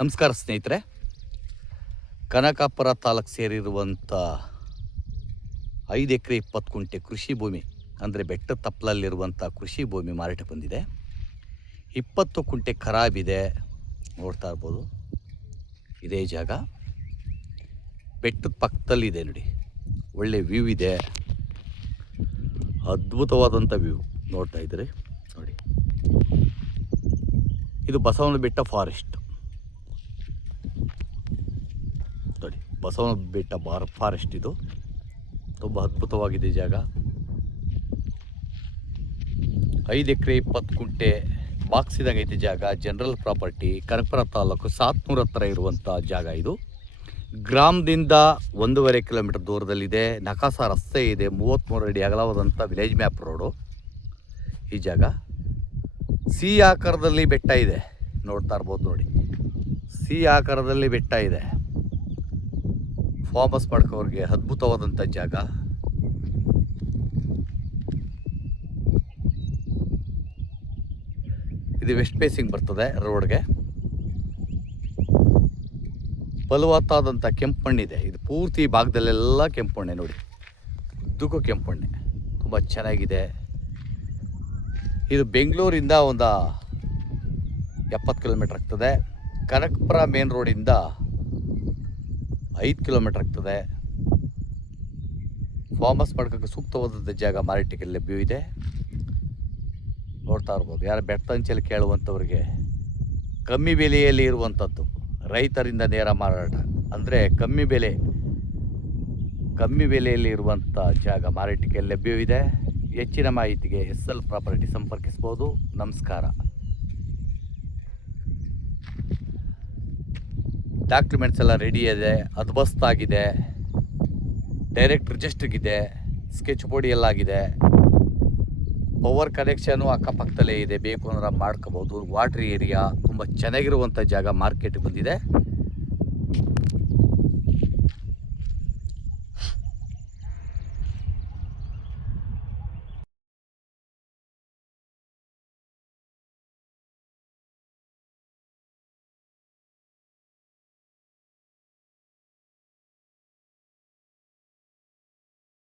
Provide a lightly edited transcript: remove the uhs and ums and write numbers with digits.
ನಮಸ್ಕಾರ ಸ್ನೇಹಿತರೆ. ಕನಕಾಪುರ ತಾಲೂಕು ಸೇರಿರುವಂಥ 5 ಎಕರೆ 20 ಗುಂಟೆ ಕೃಷಿ ಭೂಮಿ ಅಂದರೆ ಬೆಟ್ಟದ ತಪ್ಪಲಲ್ಲಿರುವಂಥ ಕೃಷಿ ಭೂಮಿ ಮಾರಾಟ ಬಂದಿದೆ. 20 ಗುಂಟೆ ಖರಾಬಿದೆ, ನೋಡ್ತಾ ಇರ್ಬೋದು. ಇದೇ ಜಾಗ ಬೆಟ್ಟದ ಪಕ್ಕದಲ್ಲಿದೆ ನೋಡಿ. ಒಳ್ಳೆ ವ್ಯೂ ಇದೆ, ಅದ್ಭುತವಾದಂಥ ವ್ಯೂ ನೋಡ್ತಾ ಇದ್ದೀರಿ ನೋಡಿ. ಇದು ಬಸವನ ಬೆಟ್ಟ ಫಾರೆಸ್ಟ್ ನೋಡಿ. ಬಸವನ ಬೆಟ್ಟ ಫಾರೆಸ್ಟ್ ಇದು ತುಂಬ ಅದ್ಭುತವಾಗಿದೆ ಜಾಗ. 5 ಎಕರೆ 20 ಗುಂಟೆ ಬಾಕ್ಸಿದಾಗೈತೆ ಜಾಗ. ಜನರಲ್ ಪ್ರಾಪರ್ಟಿ, ಕನಕಪುರ ತಾಲೂಕು ಸಾತ್ನೂರ ಹತ್ರ ಇರುವಂಥ ಜಾಗ ಇದು. ಗ್ರಾಮದಿಂದ 1.5 ಕಿಲೋಮೀಟರ್ ದೂರದಲ್ಲಿದೆ. ನಕಾಸ ರಸ್ತೆ ಇದೆ, 33 ಅಡಿ ಅಗಲವಾದಂಥ ವಿಲೇಜ್ ಮ್ಯಾಪ್ ರೋಡು ಈ ಜಾಗ. ಸಿ ಆಕಾರದಲ್ಲಿ ಬೆಟ್ಟ ಇದೆ, ನೋಡ್ತಾ ಇರ್ಬೋದು ನೋಡಿ. ಸಿ ಆಕಾರದಲ್ಲಿ ಬೆಟ್ಟ ಇದೆ. ಫಾರ್ಮಸ್ ಮಾಡ್ಕೋರಿಗೆ ಅದ್ಭುತವಾದಂಥ ಜಾಗ. ಇದು ವೆಸ್ಟ್ ಫೇಸಿಂಗ್ ಬರ್ತದೆ ರೋಡ್ಗೆ. ಫಲವತ್ತಾದಂಥ ಕೆಂಪಣ್ಣಿದೆ. ಇದು ಪೂರ್ತಿ ಭಾಗದಲ್ಲೆಲ್ಲ ಕೆಂಪಣ್ಣೆ ನೋಡಿ, ಉದ್ದಕ್ಕೂ ಕೆಂಪಣ್ಣೆ ತುಂಬ ಚೆನ್ನಾಗಿದೆ. ಇದು ಬೆಂಗಳೂರಿಂದ ಒಂದು 70 ಕಿಲೋಮೀಟ್ರ್ ಆಗ್ತದೆ. ಕನಕಪುರ ಮೇನ್ ರೋಡಿಂದ 5 ಕಿಲೋಮೀಟ್ರ್ ಆಗ್ತದೆ. ಫಾರ್ಮಸ್ ಮಾಡ್ಕೋಕ್ಕೆ ಸೂಕ್ತವಾದಂಥ ಜಾಗ ಮಾರಾಟಕ್ಕೆ ಲಭ್ಯ ಇದೆ, ನೋಡ್ತಾ ಇರ್ಬೋದು. ಯಾರು ಬೆಟ್ಟಂಚಲ್ಲಿ ಕೇಳುವಂಥವ್ರಿಗೆ ಕಮ್ಮಿ ಬೆಲೆಯಲ್ಲಿ ಇರುವಂಥದ್ದು, ರೈತರಿಂದ ನೇರ ಮಾರಾಟ ಅಂದರೆ ಕಮ್ಮಿ ಬೆಲೆಯಲ್ಲಿ ಇರುವಂಥ ಜಾಗ ಮಾರಾಟಕ್ಕೆ ಲಭ್ಯವಿದೆ. ಹೆಚ್ಚಿನ ಮಾಹಿತಿಗೆ SL ಪ್ರಾಪರ್ಟಿ ಸಂಪರ್ಕಿಸ್ಬೋದು. ನಮಸ್ಕಾರ. ಡಾಕ್ಯುಮೆಂಟ್ಸ್ ಎಲ್ಲ ರೆಡಿ ಇದೆ, ಅದ್ಬಸ್ತಾಗಿದೆ, ಡೈರೆಕ್ಟ್ ರಿಜಿಸ್ಟ್ರಿಗಿದೆ, ಸ್ಕೆಚ್ ಬೋರ್ಡ್ ಎಲ್ಲ ಆಗಿದೆ. ಪವರ್ ಕನೆಕ್ಷನು ಅಕ್ಕಪಕ್ಕದಲ್ಲೇ ಇದೆ, ಬೇಕು ಅಂದ್ರೆ ಮಾಡ್ಕೋಬೋದು. ವಾಟ್ರ್ ಏರಿಯಾ ತುಂಬ ಚೆನ್ನಾಗಿರುವಂಥ ಜಾಗ ಮಾರ್ಕೆಟ್ಗೆ ಬಂದಿದೆ.